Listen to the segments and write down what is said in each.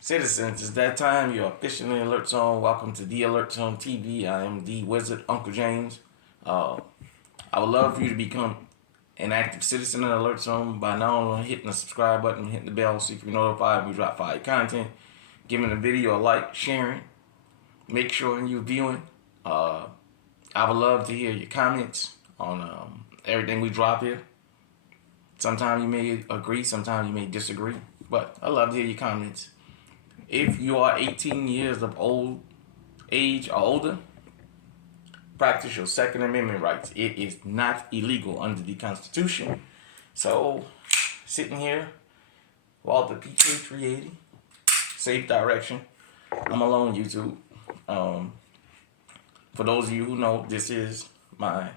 Citizens, it's that time. You're officially in Alert Zone. Welcome to the Alert Zone TV. I am the Wizard, Uncle James. Uh, I would love for you to become an active citizen in Alert Zone by not only hitting the subscribe button, hitting the bell so you can be notified when we drop fire content, giving the video a like, sharing, make sure you're viewing. I would love to hear your comments on everything we drop here. Sometimes you may agree, sometimes you may disagree, but I love to hear your comments. If you are 18 years of age or older, practice your Second Amendment rights. It is not illegal under the Constitution. So, sitting here, Walter PK 380, safe direction. I'm alone, YouTube. For those of you who know, this is my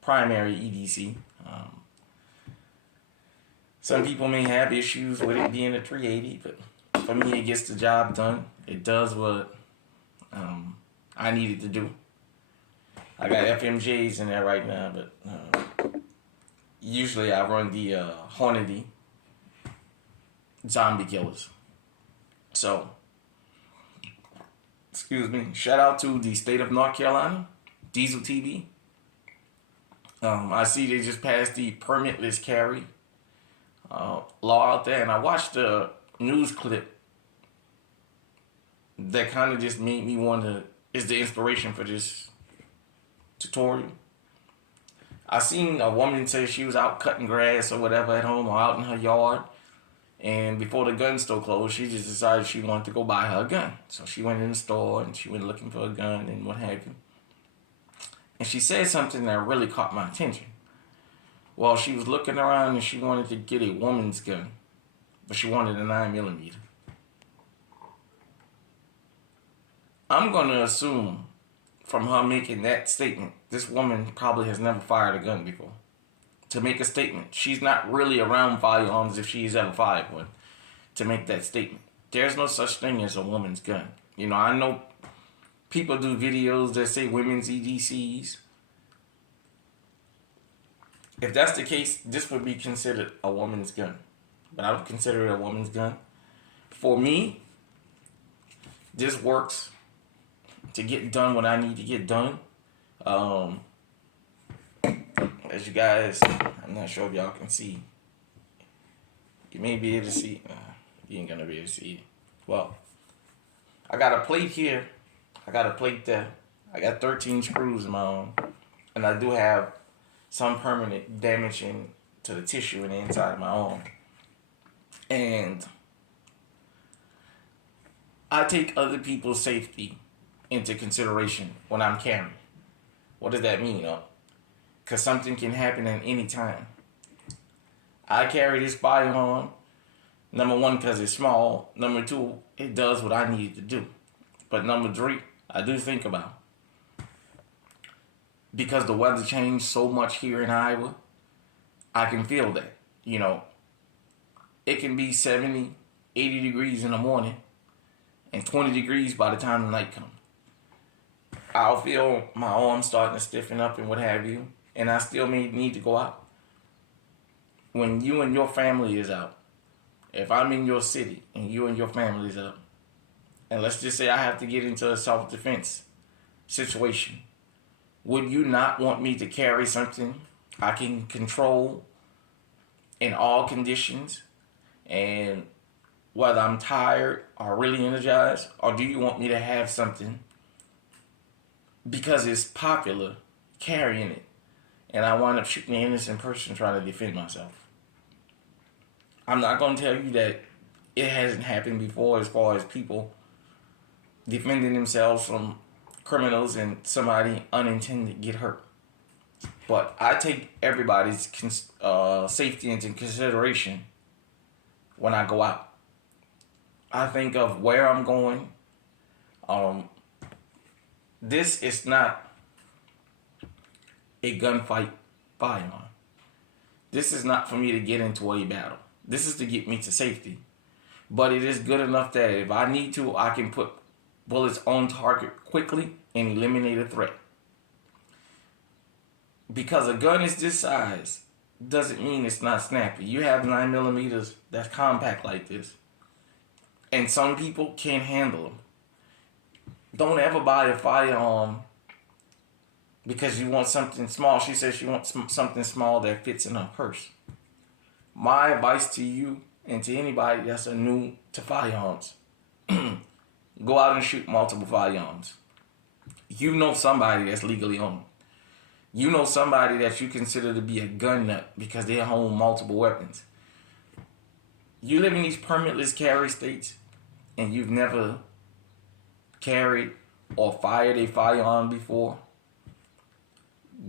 primary EDC. Some people may have issues with it being a 380, but for me, it gets the job done. It does what I needed to do. I got FMJs in there right now, but usually I run the Hornady zombie killers. So, excuse me. Shout out to the state of North Carolina, Diesel TV. I see they just passed the permitless carry law out there, and I watched a news clip that kind of just made me want to, is the inspiration for this tutorial. I seen a woman say she was out cutting grass or whatever at home or out in her yard, and before the gun store closed, she just decided she wanted to go buy her a gun. So she went in the store and she went looking for a gun and what have you. And she said something that really caught my attention. Well, she was looking around and she wanted to get a woman's gun, but she wanted a 9mm. I'm going to assume from her making that statement, this woman probably has never fired a gun before. To make a statement, she's not really around firearms if she's ever fired one, to make that statement. There's no such thing as a woman's gun. You know, I know people do videos that say women's EDCs. If that's the case, this would be considered a woman's gun. But I would consider it a woman's gun. For me, this works to get done what I need to get done. As you guys, I'm not sure if y'all can see. You may be able to see. You ain't gonna be able to see it. Well, I got a plate here. I got a plate there. I got 13 screws in my arm. And I do have some permanent damaging to the tissue in the inside of my arm. And I take other people's safety into consideration when I'm carrying. What does that mean? Because something can happen at any time. I carry this firearm, number one, because it's small. Number two, it does what I need it to do. But number three, I do think about, because the weather changed so much here in Iowa, I can feel that. You know, it can be 70, 80 degrees in the morning and 20 degrees by the time the night comes. I'll feel my arms starting to stiffen up and what have you, and I still may need to go out. When you and your family is out, if I'm in your city and you and your family is out, and let's just say I have to get into a self-defense situation, would you not want me to carry something I can control in all conditions, and whether I'm tired or really energized, or do you want me to have something because it's popular, carrying it, and I wind up shooting an innocent person trying to defend myself? I'm not going to tell you that it hasn't happened before as far as people defending themselves from criminals and somebody unintended get hurt. But I take everybody's safety into consideration when I go out. I think of where I'm going. This is not a gunfight firearm. This is not for me to get into a battle. This is to get me to safety. But it is good enough that if I need to, I can put bullets on target quickly and eliminate a threat. Because a gun is this size doesn't mean it's not snappy. You have 9mm that's compact like this, And some people can't handle them. Don't ever buy a firearm because you want something small. She says she wants something small that fits in her purse. My advice to you and to anybody that's new to firearms, go out and shoot multiple firearms. You know somebody that's legally owned. You know somebody that you consider to be a gun nut because they own multiple weapons. You live in these permitless carry states and you've never carried or fired a firearm before,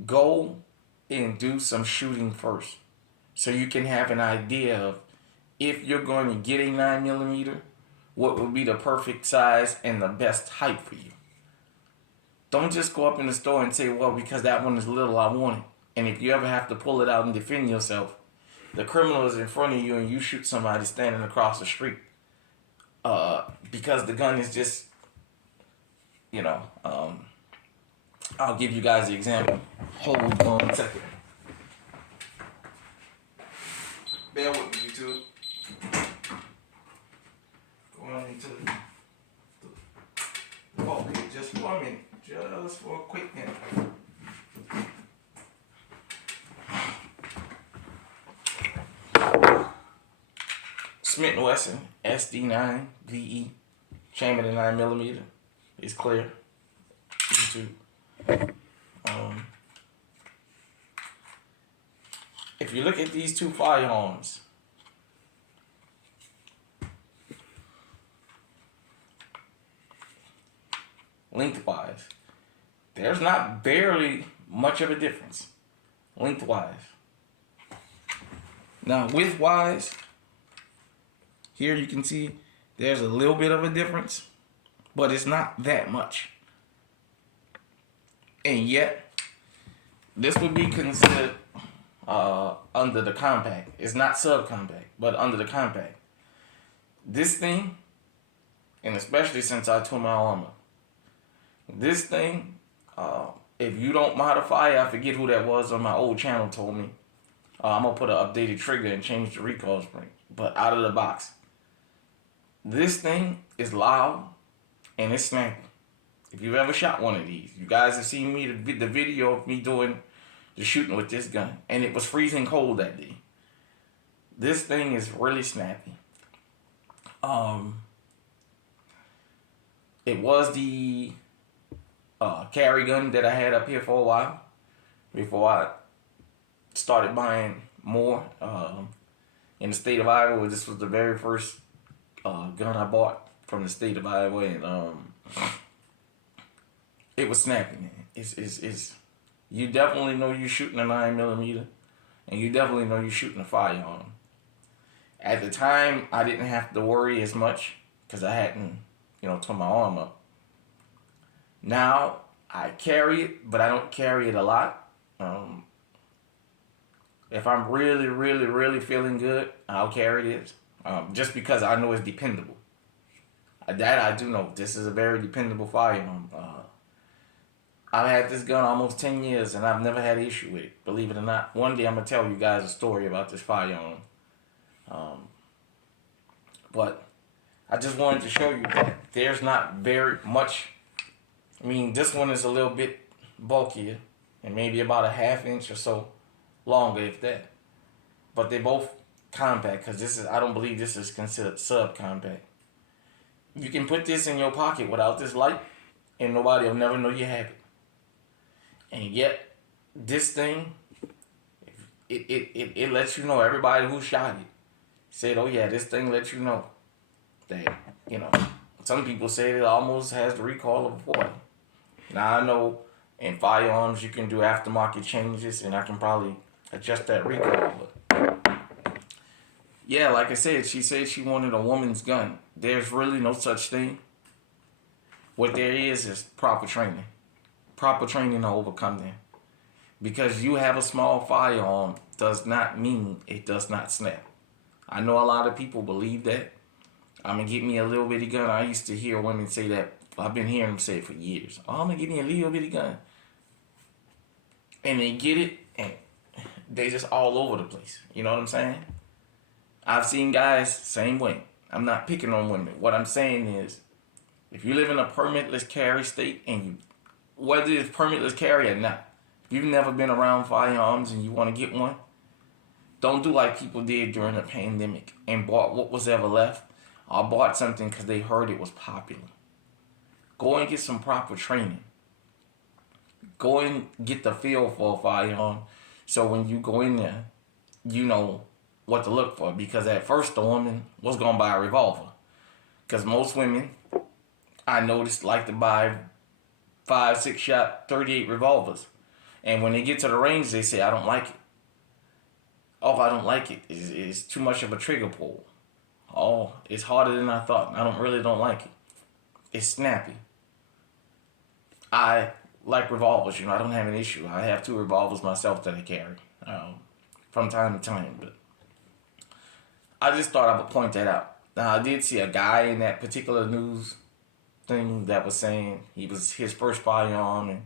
go and do some shooting first so you can have an idea of if you're going to get a 9mm, what would be the perfect size and the best height for you. Don't just go up in the store and say, well, because that one is little, I want it. And if you ever have to pull it out and defend yourself, the criminal is in front of you and you shoot somebody standing across the street. Because the gun is just, I'll give you guys the example. Hold on a second. Bear with me, YouTube. Going into the okay, just for a minute. Just for a quick minute. Smith & Wesson SD9 VE chamber to 9mm is clear. YouTube. If you look at these two firearms, lengthwise, there's not barely much of a difference lengthwise. Now widthwise, here you can see there's a little bit of a difference, but it's not that much. And yet, this would be considered under the compact. It's not subcompact, but under the compact. This thing, and especially since I tore my armor, this thing, if you don't modify, I forget who that was on my old channel told me, I'm going to put an updated trigger and change the recoil spring. But out of the box, this thing is loud and it's snappy. If you've ever shot one of these, you guys have seen me the video of me doing the shooting with this gun, and it was freezing cold that day. This thing is really snappy. It was the carry gun that I had up here for a while before I started buying more in the state of Iowa. This was the very first gun I bought from the state of Iowa, and it was snappy, man. It's you definitely know you're shooting a 9mm, and you definitely know you're shooting a firearm. At the time, I didn't have to worry as much because I hadn't, torn my arm up. Now I carry it, but I don't carry it a lot. If I'm really, really, really feeling good, I'll carry this, just because I know it's dependable. That I do know. This is a very dependable firearm. I've had this gun almost 10 years and I've never had an issue with it, believe it or not. One day I'm going to tell you guys a story about this firearm. But I just wanted to show you that there's not very much. I mean, this one is a little bit bulkier and maybe about a ½ inch or so longer, if that. But they're both compact because I don't believe this is considered subcompact. You can put this in your pocket without this light and nobody will never know you have it. And yet, this thing, it lets you know, everybody who shot it said, oh yeah, this thing lets you know that, some people say it almost has the recoil of a 40. Now I know in firearms you can do aftermarket changes and I can probably adjust that recoil, but yeah, like I said, she said she wanted a woman's gun. There's really no such thing. What there is proper training. Proper training to overcome them. Because you have a small firearm does not mean it does not snap. I know a lot of people believe that. I'm going to get me a little bitty gun. I used to hear women say that. I've been hearing them say it for years. Oh, I'm going to get me a little bitty gun. And they get it and they just all over the place. You know what I'm saying? I've seen guys, same way. I'm not picking on women. What I'm saying is, if you live in a permitless carry state and you, whether it's permitless carry or not, if you've never been around firearms and you want to get one, don't do like people did during the pandemic and bought what was ever left or bought something because they heard it was popular. Go and get some proper training. Go and get the feel for a firearm so when you go in there, you know what to look for. Because at first the woman was going to buy a revolver. Because most women, I noticed, like to buy 5, 6 shot 38 revolvers. And when they get to the range, they say, I don't like it. Oh, I don't like it. It's too much of a trigger pull. Oh, it's harder than I thought. Really don't like it. It's snappy. I like revolvers. I don't have an issue. I have 2 revolvers myself that I carry from time to time. But I just thought I would point that out. Now, I did see a guy in that particular news thing that was saying he was his first firearm and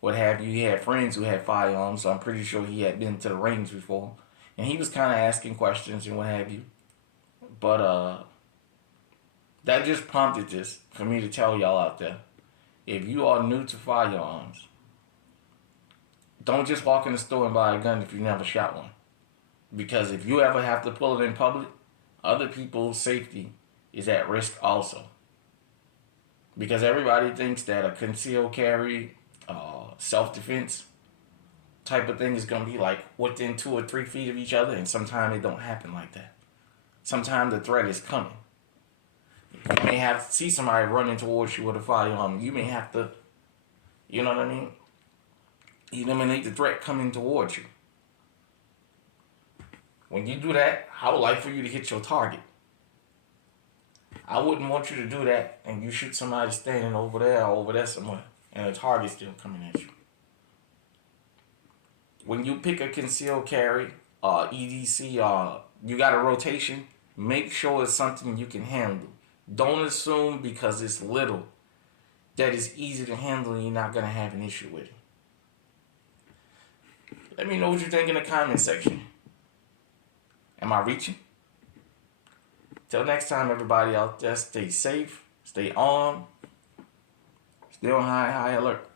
what have you. He had friends who had firearms, so I'm pretty sure he had been to the range before. And he was kind of asking questions and what have you. But that just prompted this for me to tell y'all out there. If you are new to firearms, don't just walk in the store and buy a gun if you never shot one. Because if you ever have to pull it in public, other people's safety is at risk also. Because everybody thinks that a concealed carry, self-defense type of thing is going to be like within 2 or 3 feet of each other, and sometimes it don't happen like that. Sometimes the threat is coming. You may have to see somebody running towards you with a firearm. You may have to, you know what I mean? Eliminate the threat coming towards you. When you do that, I would like for you to hit your target. I wouldn't want you to do that and you shoot somebody standing over there or over there somewhere and the target's still coming at you. When you pick a concealed carry, EDC, you got a rotation, make sure it's something you can handle. Don't assume because it's little that it's easy to handle and you're not going to have an issue with it. Let me know what you think in the comment section. Am I reaching? Till next time, everybody out there, stay safe, stay armed, stay on high alert.